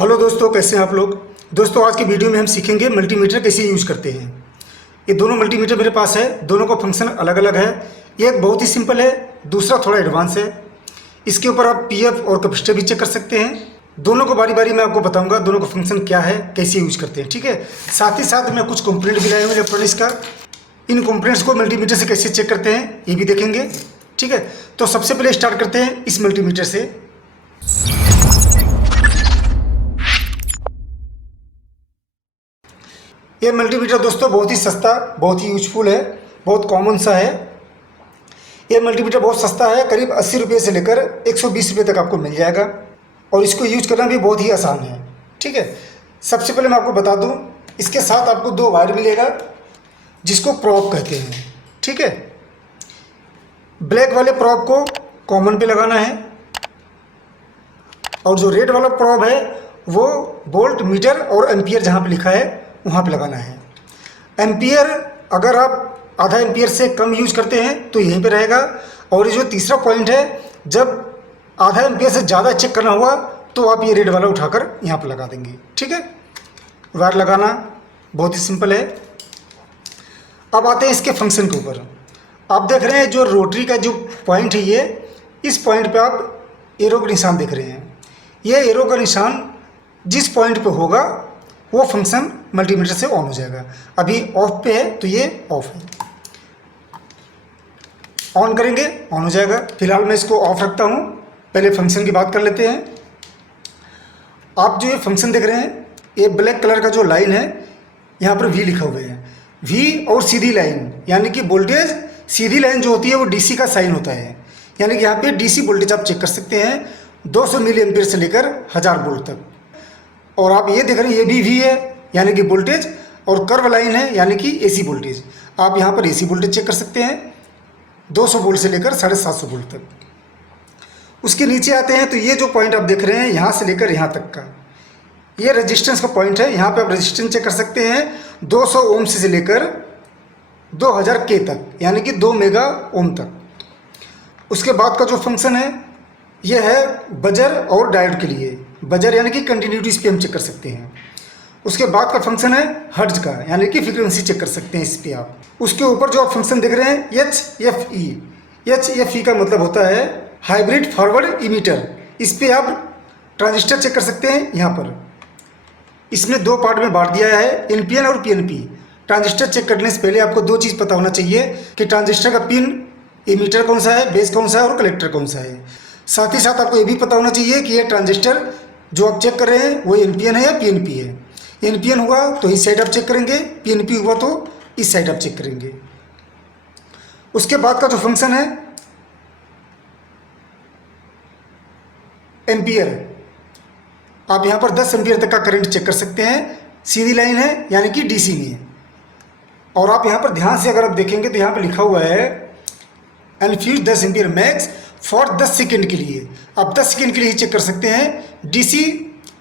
Hello दोस्तों, कैसे हैं आप लोग। दोस्तों, आज की वीडियो में हम सीखेंगे मल्टीमीटर कैसे यूज करते हैं। ये दोनों मल्टीमीटर मेरे पास है, दोनों का फंक्शन अलग अलग है। एक बहुत ही सिंपल है, दूसरा थोड़ा एडवांस है। इसके ऊपर आप पीएफ और कैपेसिटर भी चेक कर सकते हैं। दोनों को बारी बारी मैं आपको बताऊंगा दोनों का फंक्शन क्या है, कैसे यूज करते हैं, ठीक है। साथ ही साथ मैं कुछ कंपोनेंट भी लाया हूँ इलेक्ट्रॉनिक्स का। इन कंपोनेंट्स को मल्टीमीटर से कैसे चेक करते हैं ये भी देखेंगे, ठीक है। तो सबसे पहले स्टार्ट करते हैं इस मल्टीमीटर से। ये मल्टीमीटर दोस्तों बहुत ही सस्ता, बहुत ही यूजफुल है, बहुत कॉमन सा है। ये मल्टीमीटर बहुत सस्ता है, करीब 80 रुपये से लेकर 120 रुपये तक आपको मिल जाएगा। और इसको यूज करना भी बहुत ही आसान है, ठीक है। सबसे पहले मैं आपको बता दूं, इसके साथ आपको 2 वायर मिलेगा जिसको प्रॉब कहते हैं, ठीक है। ब्लैक वाले प्रॉब को कॉमन पे लगाना है और जो रेड वाला प्रॉब है वो वोल्ट, मीटर और एम्पियर जहाँ पे लिखा है वहाँ पे लगाना है। एम्पियर अगर आप आधा एम्पियर से कम यूज करते हैं तो यहीं पे रहेगा। और ये जो तीसरा पॉइंट है, जब आधा एम्पियर से ज़्यादा चेक करना हुआ तो आप ये रेड वाला उठाकर यहाँ पे लगा देंगे, ठीक है। वायर लगाना बहुत ही सिंपल है। अब आते हैं इसके फंक्शन के ऊपर। आप देख रहे हैं जो रोटरी का जो पॉइंट है, ये इस पॉइंट पे आप एरो का निशान देख रहे हैं। ये एरो का निशान जिस पॉइंट पे होगा वो फंक्शन मल्टीमीटर से ऑन हो जाएगा। अभी ऑफ पे है तो ये ऑफ है, ऑन करेंगे ऑन हो जाएगा। फिलहाल मैं इसको ऑफ रखता हूँ, पहले फंक्शन की बात कर लेते हैं। आप जो ये फंक्शन देख रहे हैं, ये ब्लैक कलर का जो लाइन है यहाँ पर वी लिखा हुआ है। वी और सीधी लाइन यानी कि वोल्टेज, सीधी लाइन जो होती है वो डीसी का साइन होता है। यानी कि यहाँ पे डीसी वोल्टेज आप चेक कर सकते हैं 200 मिली एम्पियर से लेकर 1000 वोल्ट तक। और आप ये देख रहे हैं ये भी वी है यानी कि वोल्टेज, और कर्व लाइन है यानी कि एसी वोल्टेज। आप यहाँ पर एसी वोल्टेज चेक कर सकते हैं 200 वोल्ट से लेकर 750 वोल्ट तक। उसके नीचे आते हैं तो ये जो पॉइंट आप देख रहे हैं यहाँ से लेकर यहाँ तक का, ये रेजिस्टेंस का पॉइंट है। यहाँ पे आप रेजिस्टेंस चेक कर सकते हैं 200 ओम से लेकर 2000 के तक, यानी कि 2 मेगा ओम तक। उसके बाद का जो फंक्शन है ये है बजर और डायोड के लिए। बजर यानी कि कंटिन्यूटी, इस पर हम चेक कर सकते हैं। उसके बाद का फंक्शन है हर्ट्ज का, यानी कि फ्रीक्वेंसी चेक कर सकते हैं इस पर आप। उसके ऊपर जो आप फंक्शन देख रहे हैं HFE, HFE का मतलब होता है हाइब्रिड फॉरवर्ड इमीटर। इस पर आप ट्रांजिस्टर चेक कर सकते हैं। यहाँ पर इसमें 2 पार्ट में बांट दिया है, NPN और PNP। ट्रांजिस्टर चेक करने से पहले आपको 2 चीज़ पता होना चाहिए कि ट्रांजिस्टर का पिन, इमीटर कौन सा है, बेस कौन सा है और कलेक्टर कौन सा है। साथ ही साथ आपको ये भी पता होना चाहिए कि ये ट्रांजिस्टर जो आप चेक कर रहे हैं वो NPN है या PNP है। NPN हुआ तो इस साइड आप चेक करेंगे, PNP हुआ तो इस साइड आप चेक करेंगे। उसके बाद का जो फंक्शन है एम्पियर, आप यहाँ पर 10 एम्पियर तक का करंट चेक कर सकते हैं। सीधी लाइन है यानी कि DC में। और आप यहाँ पर ध्यान से अगर आप देखेंगे तो यहाँ पर लिखा हुआ है एनफ्यूज 10 एम्पियर मैक्स फॉर 10 सेकेंड के लिए। आप 10 सेकेंड के लिए ही चेक कर सकते हैं DC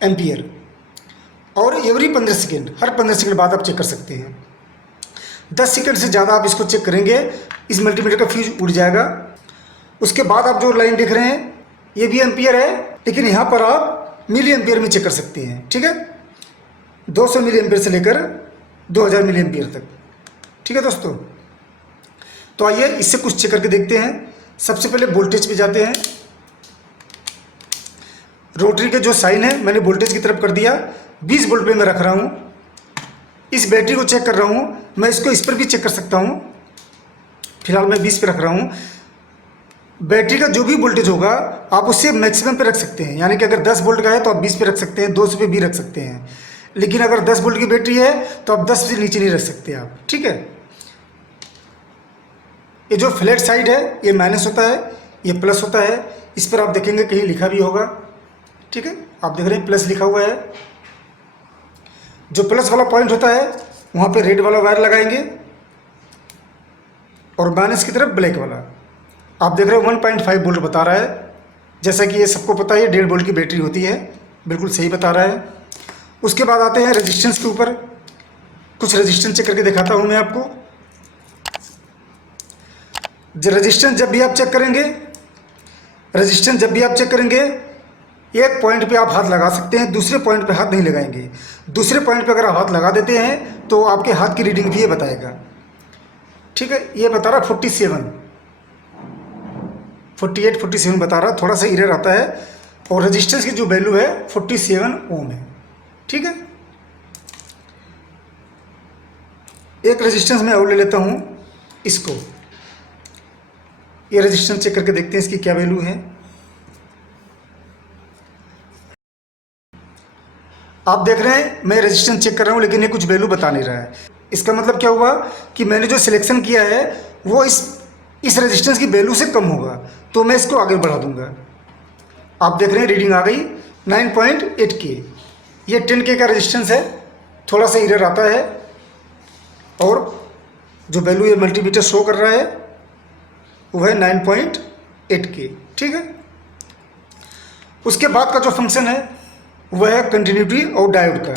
एम्पियर, और एवरी 15 सेकेंड, हर 15 सेकेंड बाद आप चेक कर सकते हैं। 10 सेकेंड से ज़्यादा आप इसको चेक करेंगे इस मल्टीमीटर का फ्यूज उड़ जाएगा। उसके बाद आप जो लाइन देख रहे हैं ये भी एम्पियर है, लेकिन यहाँ पर आप मिली एम्पियर में चेक कर सकते हैं, ठीक है। 200 मिली एम्पियर से लेकर 2000 मिली एम्पियर तक, ठीक है दोस्तों। तो आइए इससे कुछ चेक करके देखते हैं। सबसे पहले वोल्टेज पे जाते हैं। रोटरी के जो साइन है मैंने वोल्टेज की तरफ कर दिया, 20 वोल्ट पे मैं रख रहा हूँ। इस बैटरी को चेक कर रहा हूँ, मैं इसको इस पर भी चेक कर सकता हूँ। फिलहाल मैं 20 पे रख रहा हूँ। बैटरी का जो भी वोल्टेज होगा आप उससे मैक्सिमम पे रख सकते हैं, यानी कि अगर 10 वोल्ट का है तो आप 20 पे रख सकते हैं, 200 पे भी रख सकते हैं। लेकिन अगर 10 वोल्ट की बैटरी है तो आप 10 से नीचे नहीं रख सकते आप, ठीक है। ये जो फ्लैट साइड है ये माइनस होता है, ये प्लस होता है। इस पर आप देखेंगे कहीं लिखा भी होगा, ठीक है। आप देख रहे हैं प्लस लिखा हुआ है। जो प्लस वाला पॉइंट होता है वहाँ पे रेड वाला वायर लगाएंगे और माइनस की तरफ ब्लैक वाला। आप देख रहे हैं 1.5 वोल्ट बता रहा है, जैसा कि ये सबको पता है 1.5 वोल्ट की बैटरी होती है, बिल्कुल सही बता रहा है। उसके बाद आते हैं रेजिस्टेंस के ऊपर। कुछ रेजिस्टेंस चेक करके दिखाता हूँ मैं आपको। रेजिस्टेंस जब भी आप चेक करेंगे एक पॉइंट पे आप हाथ लगा सकते हैं, दूसरे पॉइंट पे हाथ नहीं लगाएंगे। दूसरे पॉइंट पे अगर आप हाथ लगा देते हैं तो आपके हाथ की रीडिंग भी ये बताएगा। ठीक है, ये बता रहा 47, 48, 47 बता रहा, थोड़ा सा एरर आता है। और रेजिस्टेंस की जो वैल्यू है 47 ओम है। ठीक है, एक रेजिस्टेंस मैं और ले लेता हूँ इसको। ये रेजिस्टेंस चेक करके देखते हैं इसकी क्या वैल्यू है। आप देख रहे हैं मैं रेजिस्टेंस चेक कर रहा हूँ लेकिन ये कुछ वैल्यू बता नहीं रहा है। इसका मतलब क्या हुआ कि मैंने जो सिलेक्शन किया है वो इस रेजिस्टेंस की वैल्यू से कम होगा, तो मैं इसको आगे बढ़ा दूंगा। आप देख रहे हैं रीडिंग आ गई 9.8K। ये 10K का रेजिस्टेंस है, थोड़ा सा एरर आता है। और जो वैल्यू ये मल्टीमीटर शो कर रहा है वो है 9.8K। ठीक है, उसके बाद का जो फंक्शन है वह है कंटिन्यूटी और डायोड का।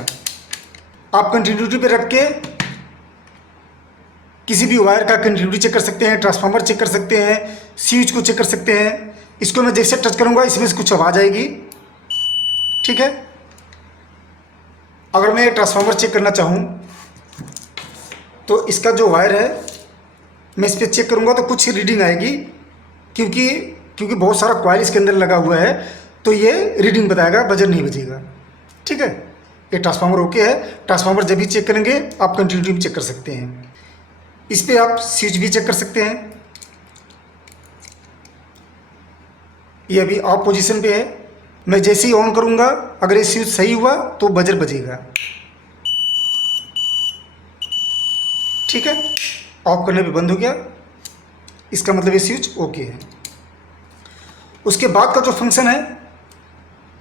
आप कंटिन्यूटी पे रख के किसी भी वायर का कंटिन्यूटी चेक कर सकते हैं, ट्रांसफार्मर चेक कर सकते हैं, स्विच को चेक कर सकते हैं। इसको मैं जैसे टच करूंगा इसमें से कुछ आवाज़ आएगी। ठीक है, अगर मैं ट्रांसफार्मर चेक करना चाहूँ तो इसका जो वायर है मैं इस पर चेक करूंगा तो कुछ रीडिंग आएगी, क्योंकि बहुत सारा कॉइल इसके अंदर लगा हुआ है, तो ये रीडिंग बताएगा, बजर नहीं बजेगा। ठीक है, ये ट्रांसफार्मर ओके है। ट्रांसफार्मर जब भी चेक करेंगे आप कंटिन्यूटी भी चेक कर सकते हैं। इस पर आप स्विच भी चेक कर सकते हैं। ये अभी ऑफ पोजीशन पे है, मैं जैसे ही ऑन करूंगा अगर ये स्विच सही हुआ तो बजर बजेगा। ठीक है, ऑफ करने पे बंद हो गया, इसका मतलब ये स्विच ओके है। उसके बाद का जो फंक्शन है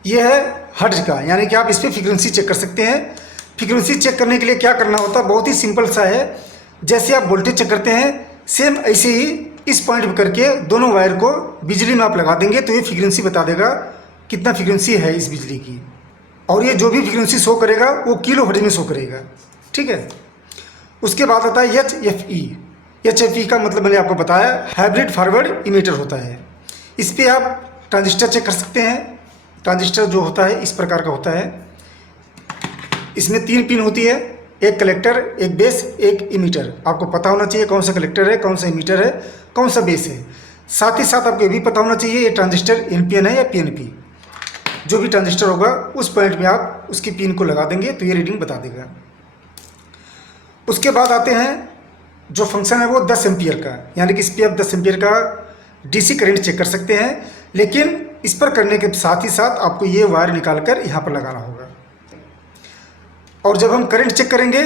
ये है हर्ट्ज का, यानी कि आप इस पर फ्रीक्वेंसी चेक कर सकते हैं। फ्रीक्वेंसी चेक करने के लिए क्या करना होता है, बहुत ही सिंपल सा है। जैसे आप वोल्टेज चेक करते हैं सेम ऐसे ही इस पॉइंट पर करके दोनों वायर को बिजली में आप लगा देंगे तो ये फ्रीक्वेंसी बता देगा कितना फ्रीक्वेंसी है इस बिजली की। और ये जो भी फ्रीक्वेंसी शो करेगा वो किलो हर्ट्ज में शो करेगा। ठीक है, उसके बाद आता है HFE। HFE का मतलब मैंने आपको बताया हाइब्रिड फॉरवर्ड इमीटर होता है। इस पर आप ट्रांजिस्टर चेक कर सकते हैं। ट्रांजिस्टर जो होता है इस प्रकार का होता है, इसमें 3 पिन होती है, एक कलेक्टर, एक बेस, एक इमीटर। आपको पता होना चाहिए कौन सा कलेक्टर है, कौन सा इमीटर है, कौन सा बेस है। साथ ही साथ आपको ये भी पता होना चाहिए ये ट्रांजिस्टर NPN है या PNP। जो भी ट्रांजिस्टर होगा उस पॉइंट में आप उसकी पिन को लगा देंगे तो ये रीडिंग बता देगा। उसके बाद आते हैं जो फंक्शन है वो 10 एम्पियर का, यानी कि इस पर आप 10 एम्पियर का DC करंट चेक कर सकते हैं। लेकिन इस पर करने के साथ ही साथ आपको ये वायर निकाल कर यहाँ पर लगाना होगा। और जब हम करंट चेक करेंगे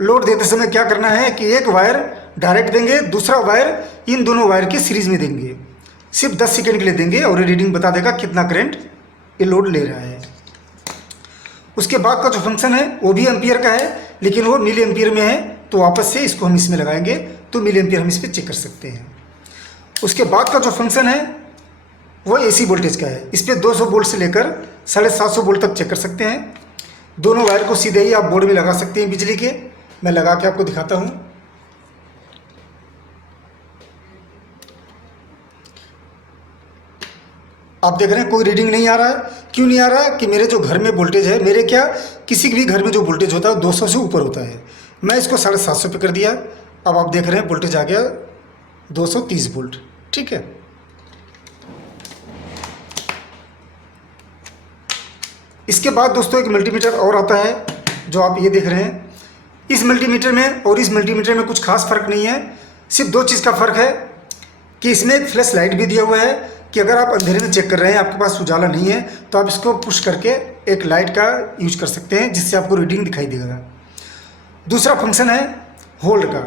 लोड देते समय क्या करना है कि एक वायर डायरेक्ट देंगे, दूसरा वायर इन दोनों वायर के सीरीज में देंगे। सिर्फ 10 सेकेंड के लिए देंगे और ये रीडिंग बता देगा कितना करंट ये लोड ले रहा है। उसके बाद का जो फंक्शन है वो भी एम्पियर का है लेकिन वो मिली एम्पियर में है, तो वापस से इसको हम इसमें लगाएंगे तो मिली एम्पियर हम इस पर चेक कर सकते हैं। उसके बाद का जो फंक्शन है वो AC वोल्टेज का है। इस पर 200 वोल्ट से लेकर 750 वोल्ट तक चेक कर सकते हैं। दोनों वायर को सीधे ही आप बोर्ड में लगा सकते हैं बिजली के। मैं लगा के आपको दिखाता हूँ। आप देख रहे हैं कोई रीडिंग नहीं आ रहा है। क्यों नहीं आ रहा है कि मेरे जो घर में वोल्टेज है, मेरे क्या किसी भी घर में जो वोल्टेज होता है 200 से ऊपर होता है। मैं इसको 750 पे कर दिया, अब आप देख रहे हैं वोल्टेज आ गया 230 वोल्ट। ठीक है, इसके बाद दोस्तों एक मल्टीमीटर और आता है जो आप ये देख रहे हैं। इस मल्टीमीटर में और इस मल्टीमीटर में कुछ खास फर्क नहीं है, सिर्फ 2 चीज़ का फ़र्क है कि इसमें एक फ्लैश लाइट भी दिया हुआ है कि अगर आप अंधेरे में चेक कर रहे हैं, आपके पास उजाला नहीं है, तो आप इसको पुश करके एक लाइट का यूज कर सकते हैं जिससे आपको रीडिंग दिखाई देगा। दूसरा फंक्शन है होल्ड का,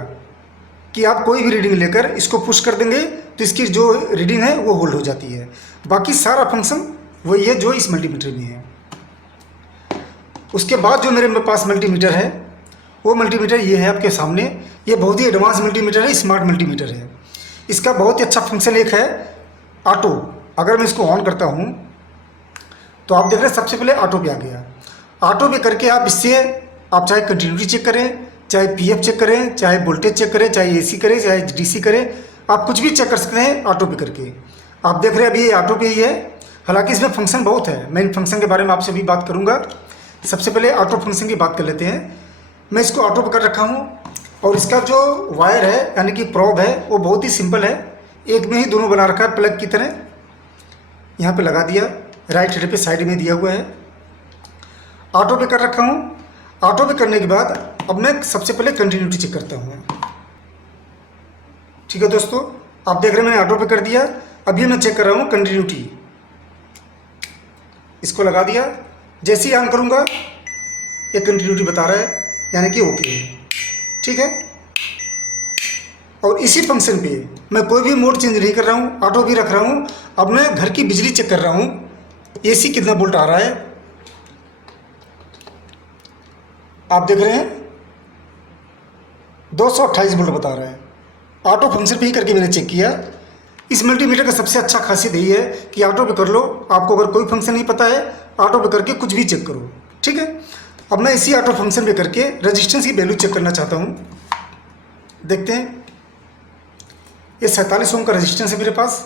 कि आप कोई भी रीडिंग लेकर इसको पुश कर देंगे तो इसकी जो रीडिंग है वो होल्ड हो जाती है। बाकी सारा फंक्शन वही है जो इस मल्टीमीटर में है। उसके बाद जो मेरे पास मल्टीमीटर है वो मल्टीमीटर ये है आपके सामने। ये बहुत ही एडवांस मल्टीमीटर है, स्मार्ट मल्टीमीटर है। इसका बहुत ही अच्छा फंक्शन एक है ऑटो। अगर मैं इसको ऑन करता हूँ तो आप देख रहे हैं सबसे पहले ऑटो पे आ गया। ऑटो पे करके आप इससे आप चाहे कंटिन्यूटी चेक करें, चाहे PF चेक करें, चाहे वोल्टेज चेक करें, चाहे AC करें, चाहे DC करें, आप कुछ भी चेक कर सकते हैं ऑटो पे करके। आप देख रहे हैं अभी ये ऑटो पे ही है। हालांकि इसमें फंक्शन बहुत है, मैं इन फंक्शन के बारे में आपसे भी बात करूंगा। सबसे पहले ऑटो फंक्शन की बात कर लेते हैं। मैं इसको ऑटो पर कर रखा हूँ और इसका जो वायर है यानी कि प्रोब है वो बहुत ही सिंपल है, एक में ही दोनों बना रखा है प्लग की तरह। यहाँ पे लगा दिया, राइट हेड पे साइड में दिया हुआ है, ऑटो पे कर रखा हूँ। ऑटो पे करने के बाद अब मैं सबसे पहले कंटिन्यूटी चेक करता हूँ। ठीक है दोस्तों, आप देख रहे हैं मैंने ऑटो पे कर दिया। अभी मैं चेक कर रहा हूँ कंटिन्यूटी, इसको लगा दिया। जैसे ही ऑन करूँगा ये कंटिन्यूटी बता रहा है यानी कि ओके है। ठीक है, और इसी फंक्शन पे मैं कोई भी मोड चेंज नहीं कर रहा हूँ, ऑटो भी रख रहा हूँ। अब मैं घर की बिजली चेक कर रहा हूँ, एसी कितना वोल्ट आ रहा है। आप देख रहे हैं 228 वोल्ट बता रहा है। ऑटो फंक्शन पे ही करके मैंने चेक किया। इस मल्टीमीटर का सबसे अच्छा खासियत यही है कि ऑटो पे कर लो, आपको अगर कोई फंक्शन नहीं पता है ऑटो पे करके कुछ भी चेक करो। ठीक है, अब मैं इसी ऑटो फंक्शन पे करके रेजिस्टेंस की वैल्यू चेक करना चाहता हूँ। देखते हैं, ये 47 ओम का रेजिस्टेंस है मेरे पास।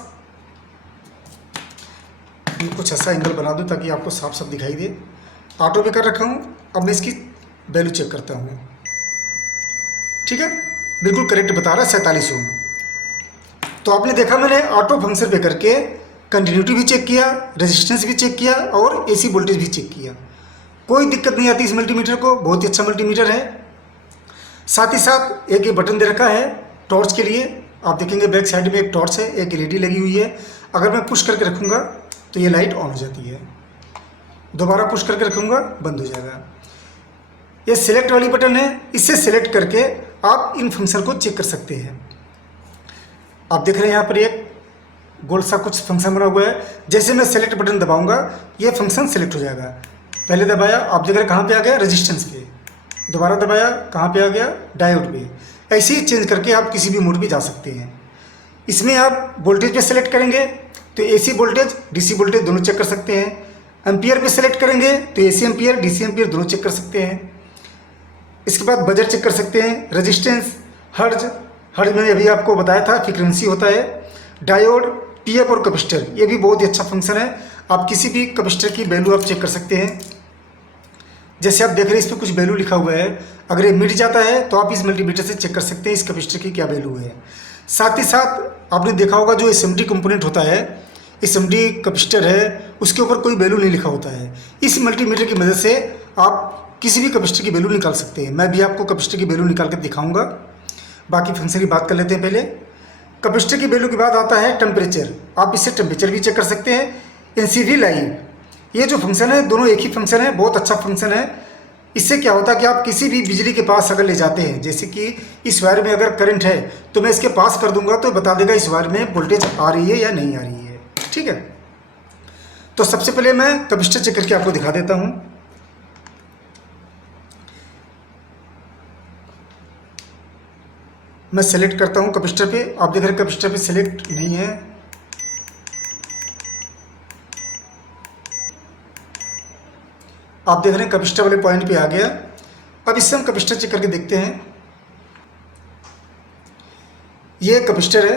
मैं कुछ ऐसा एंगल बना दूँ ताकि आपको साफ साफ दिखाई दे। ऑटो पे कर रखा हूँ, अब मैं इसकी वैल्यू चेक करता हूँ। ठीक है, बिल्कुल करेक्ट बता रहा है 47 ओम। तो आपने देखा मैंने ऑटो फंक्शन पे करके कंटिन्यूटी भी चेक किया, रेजिस्टेंस भी चेक किया और एसी वोल्टेज भी चेक किया। कोई दिक्कत नहीं आती इस मल्टीमीटर को, बहुत ही अच्छा मल्टीमीटर है। साथ ही साथ एक ये बटन दे रखा है टॉर्च के लिए। आप देखेंगे बैक साइड में एक टॉर्च है, एक एलईडी लगी हुई है। अगर मैं पुश करके रखूँगा तो ये लाइट ऑन हो जाती है, दोबारा पुश करके रखूँगा बंद हो जाएगा। ये सिलेक्ट वाली बटन है, इससे सिलेक्ट करके आप इन फंक्शन को चेक कर सकते हैं। आप देख रहे हैं यहाँ पर एक गोल सा कुछ फंक्शन बना हुआ है। जैसे मैं सेलेक्ट बटन दबाऊंगा ये फंक्शन सेलेक्ट हो जाएगा। पहले दबाया, आप देख रहे हैं कहाँ पे आ गया, रेजिस्टेंस पे। दोबारा दबाया, कहाँ पे आ गया, डायोड पे। ऐसे ही चेंज करके आप किसी भी मोड पे जा सकते हैं। इसमें आप वोल्टेज पे सेलेक्ट करेंगे तो एसी वोल्टेज डीसी वोल्टेज दोनों चेक कर सकते हैं। एम्पियर पे सेलेक्ट करेंगे तो एसी एम्पियर डीसी एम्पियर दोनों चेक कर सकते हैं। इसके बाद बजर चेक कर सकते हैं, रेजिस्टेंस, हर्ज मैंने अभी आपको बताया था फ्रीक्वेंसी होता है, डायोड, पीएफ और कैपेसिटर। ये भी बहुत ही अच्छा फंक्शन है। आप किसी भी कैपेसिटर की वैल्यू आप चेक कर सकते हैं। जैसे आप देख रहे हैं इस पर कुछ वैल्यू लिखा हुआ है, अगर ये मिट जाता है तो आप इस मल्टीमीटर से चेक कर सकते हैं इस कैपेसिटर की क्या वैल्यू है। साथ ही साथ आपने देखा होगा जो एसएमडी कंपोनेंट होता है, एसएमडी कैपेसिटर है, उसके ऊपर कोई वैल्यू नहीं लिखा होता है। इस मल्टीमीटर की मदद से आप किसी भी कैपेसिटर की वैल्यू निकाल सकते हैं। मैं भी आपको कैपेसिटर की वैल्यू निकाल कर दिखाऊंगा। बाकी फंक्शन की बात कर लेते हैं। पहले कैपेसिटर की वैल्यू के बाद आता है टेम्परेचर। आप इससे टेम्परेचर भी चेक कर सकते हैं। एनसीवी लाइव, ये जो फंक्शन है दोनों एक ही फंक्शन है, बहुत अच्छा फंक्शन है। इससे क्या होता है कि आप किसी भी बिजली के पास अगर ले जाते हैं, जैसे कि इस वायर में अगर करंट है तो मैं इसके पास कर दूंगा तो बता देगा इस वायर में वोल्टेज आ रही है या नहीं आ रही है। ठीक है, तो सबसे पहले मैं कैपेसिटर चेक करके आपको दिखा देता हूँ। मैं सेलेक्ट करता हूँ कैपेसिटर पे। आप देख रहे हैं कैपेसिटर पे सेलेक्ट नहीं है। आप देख रहे हैं कैपेसिटर वाले पॉइंट पे आ गया। अब इससे हम कैपेसिटर चेक करके देखते हैं। ये कैपेसिटर है।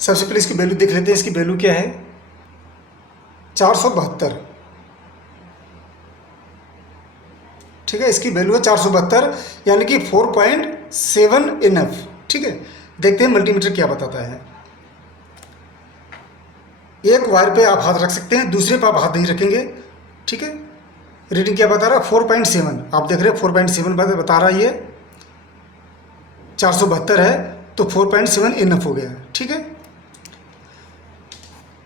सबसे पहले इसकी वैल्यू देख लेते हैं। इसकी वैल्यू क्या है, 472। ठीक है, इसकी वैल्यू है 472 यानी कि 4.7 NF। ठीक है, देखते हैं मल्टीमीटर क्या बताता है। एक वायर पे आप हाथ रख सकते हैं, दूसरे पे आप हाथ नहीं रखेंगे। ठीक है, रीडिंग क्या बता रहा है, 4.7। आप देख रहे हैं 4.7 बता रहा है। ये 472 है तो 4.7 NF हो गया। ठीक है,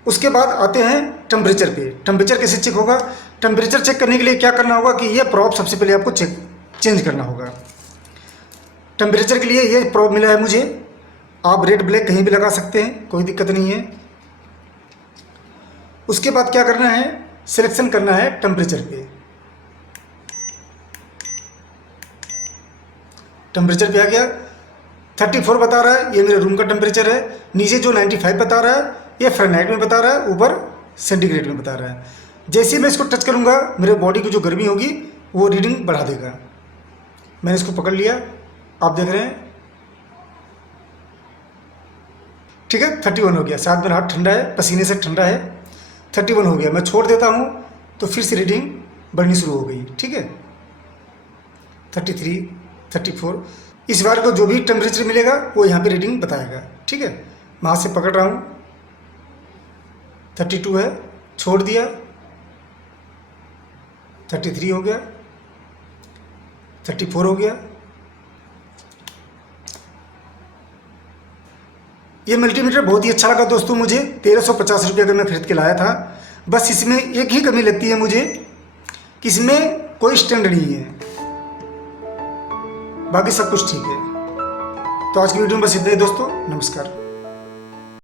उसके बाद आते हैं टेम्परेचर पे। टेम्परेचर कैसे चेक होगा, टेम्परेचर चेक करने के लिए क्या करना होगा कि ये प्रोब सबसे पहले आपको चेंज करना होगा। टेम्परेचर के लिए ये प्रोब मिला है मुझे। आप रेड ब्लैक कहीं भी लगा सकते हैं, कोई दिक्कत नहीं है। उसके बाद क्या करना है, सिलेक्शन करना है टेम्परेचर पे। टेम्परेचर पे आ गया, 34 बता रहा है, ये मेरे रूम का टेम्परेचर है। नीचे जो 95 बता रहा है ये फ़ारेनहाइट में बता रहा है, ऊपर सेंटीग्रेड में बता रहा है। जैसे ही मैं इसको टच करूँगा मेरे बॉडी की जो गर्मी होगी वो रीडिंग बढ़ा देगा। मैंने इसको पकड़ लिया, आप देख रहे हैं। ठीक है, 31 हो गया। शायद मेरा हाथ ठंडा है, पसीने से ठंडा है। 31 हो गया। मैं छोड़ देता हूँ तो फिर से रीडिंग बढ़नी शुरू हो गई। ठीक है, 33, 34। इस बार को जो भी टेम्परेचर मिलेगा वो यहाँ पे रीडिंग बताएगा। ठीक है, मैं हाथ से पकड़ रहा हूँ, 32 है, छोड़ दिया, 33 हो गया, 34 हो गया। ये मल्टीमीटर बहुत ही अच्छा लगा दोस्तों मुझे। 1350 रुपये का मैं खरीद के लाया था। बस इसमें एक ही कमी लगती है मुझे कि इसमें कोई स्टैंड नहीं है, बाकी सब कुछ ठीक है। तो आज की वीडियो में बस इतना ही दोस्तों, नमस्कार।